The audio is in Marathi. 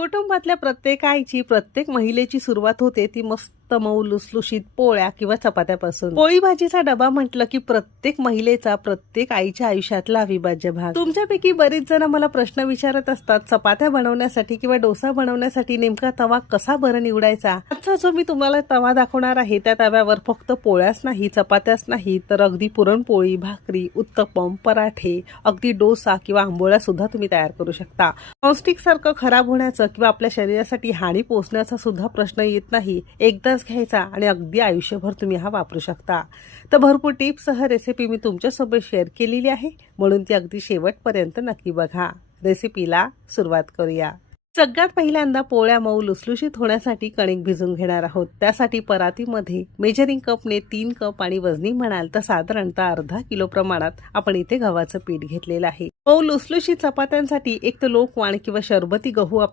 कुटुंबातल्या प्रत्येक आईची, प्रत्येक महिलेची सुरुवात होते ती मस्त मऊ लुसलुशीत पोळ्या किंवा चपात्यापासून. पोळी भाजीचा डबा म्हटलं की प्रत्येक महिलेचा, प्रत्येक आईच्या आयुष्यातला अविभाज्य भाग. तुमच्यापैकी बरेच जण मला प्रश्न विचारत असतात, चपात्या बनवण्यासाठी किंवा डोसा बनवण्यासाठी नेमका तवा कसा बरं निवडायचा. आजचा जो मी तुम्हाला तवा दाखवणार आहे त्या तव्यावर फक्त पोळ्याच नाही, चपात्याच नाही, तर अगदी पुरणपोळी, भाकरी, उत्तप्पम, पराठे, अगदी डोसा किंवा आंबोळ्या सुद्धा तुम्ही तयार करू शकता. नॉनस्टिक सारखं खराब होण्याचं किंवा आपल्या शरीरासाठी हानी पोहोचण्याचा सुद्धा प्रश्न येत नाही. एकदाच घ्यायचा आणि अगदी आयुष्यभर तुम्ही हा वापरू शकता. तर भरपूर टिप्ससह रेसिपी मी तुमच्यासोबत शेअर केलेली आहे, म्हणून ती अगदी शेवटपर्यंत नक्की बघा. रेसिपीला सुरुवात करूया. सगळ्यात पहिल्यांदा पोळ्या मऊ लुसलुशीत होण्यासाठी कणिक भिजून घेणार आहोत. त्यासाठी परातीमध्ये मेजरिंग कपने 3 कप आणि वजनी म्हणाल तर साधारणतः अर्धा किलो प्रमाणात आपण इथे गव्हाचं पीठ घेतलेलं आहे. मऊ लुसलुशीत चपात्यांसाठी एक तर लोकवाण किंवा शरबती गहू आपल्या